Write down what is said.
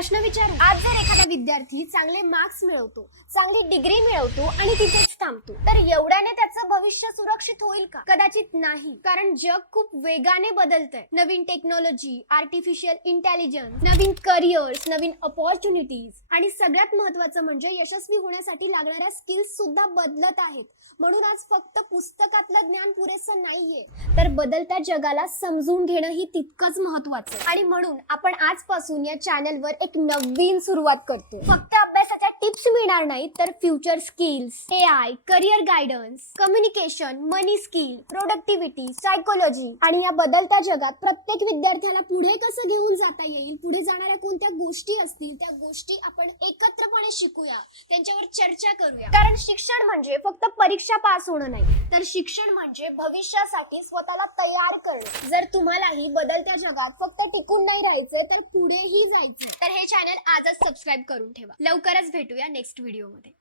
प्रश्न विचारू। आज जर एखादा विद्यार्थी चांगले मार्क्स मिळवतो, चांगली डिग्री मिळवतो आणि तिथेच थांबतो, तर एवढ्याने त्याचं भविष्य सुरक्षित होईल का? कदाचित नाही, कारण जग खूप वेगाने बदलतंय। नवीन टेक्नॉलॉजी, आर्टिफिशियल इंटेलिजन्स, नवीन करिअर्स, नवीन अपॉर्च्युनिटीज आणि सगळ्यात महत्त्वाचं म्हणजे यशस्वी होण्यासाठी लागणाऱ्या स्किल्स सुद्धा बदलत आहेत। म्हणून आज फक्त पुस्तकातलं ज्ञान पुरेसं नाहीये, तर बदलत्या जगाला समजून घेणं ही तितकंच महत्त्वाचं। आणि म्हणून आपण आजपासून या चॅनलवर एक नवीन सुरुवात करतो। फक्त अभ्यासाच्या टिप्स मिळणार नाहीत, तर future skills, AI, career guidance, communication, money skill, productivity, psychology आणि या बदलत्या जगात प्रत्येक विद्यार्थ्याला पुढे कसं घेऊन जाता येईल, पुढे जाणाऱ्या कोणत्या गोष्टी असतील, त्या गोष्टी आपण एकत्रपणे शिकूया, त्यांच्यावर चर्चा करूया। कारण शिक्षण म्हणजे फक्त परीक्षा पास होणं नाही, तर शिक्षण म्हणजे भविष्यासाठी स्वतःला तयार करणं। जर तुम्हालाही बदलत्या जगात फक्त टिकून नाही राहायचंय, तर पुढेही जायचं, तर हे चॅनल आजच सबस्क्राईब करून ठेवा। लवकरच भेटूया नेक्स्ट व्हिडिओमध्ये।